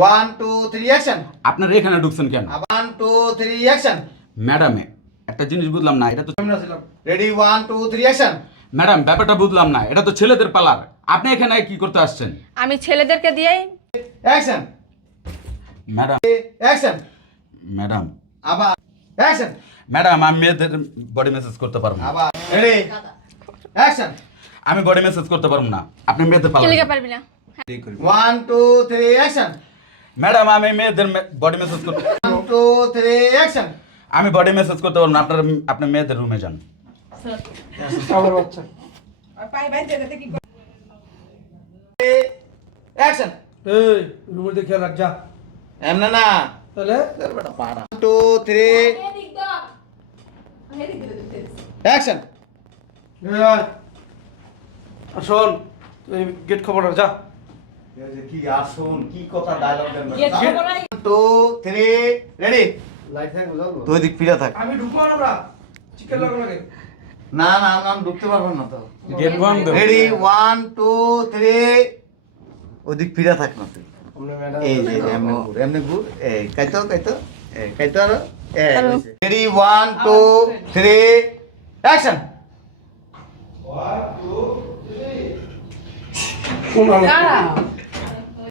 One two three action আপনারা এখানে ঢুকছেন কেন? ওয়ান টু থ্রি অ্যাকশন ম্যাডামে একটা জিনিস বুঝলাম না এটা তো ready one two three action madam ব্যাপারটা বুঝলাম না এটা তো ছেলেদের পালার। আপনি এখানে কি করতে আসছেন? আমি ছেলেদেরকে দিয়েই অ্যাকশন ম্যাডাম অ্যাকশন ম্যাডাম আবার অ্যাকশন ম্যাডাম আমি মেয়েদের বডি মেসেজ করতে পারব না। আবার রেডি অ্যাকশন আমি বডি মেসেজ করতে পারব না আপনি মেয়েদের ছেলেকে পারবি না। One two three action madam আমি মেয়েদের বডি মেসেজ করতে টু থ্রি অ্যাকশন আমি বডি মেসেজ করতে পারব না আপনার আপনি মেয়েদের রুমে যান। অ্যাকশন এই রুমের দিকে খেয়াল রাখ যা। এমন না। তাহলে? Two three action. শোন তুই গেট খবর যা। কি আসুন কি কথা ডায়লগ টু থ্রি রেডি তুই দিক ফিরে থাক। আমি ঢুকবো না আমরা। চিকেন লাগো লাগে না না না ঢুকতে পারব না তো। গেট বন্ধ। রেডি ওয়ান টু থ্রি ওদিক ফিরে থাক না তুই। এই যে এমনি ঘুর এমনি ঘুর। এই কাইতো কাইতো। এই কাইতো আরও। Ready one two three action কোন আলো?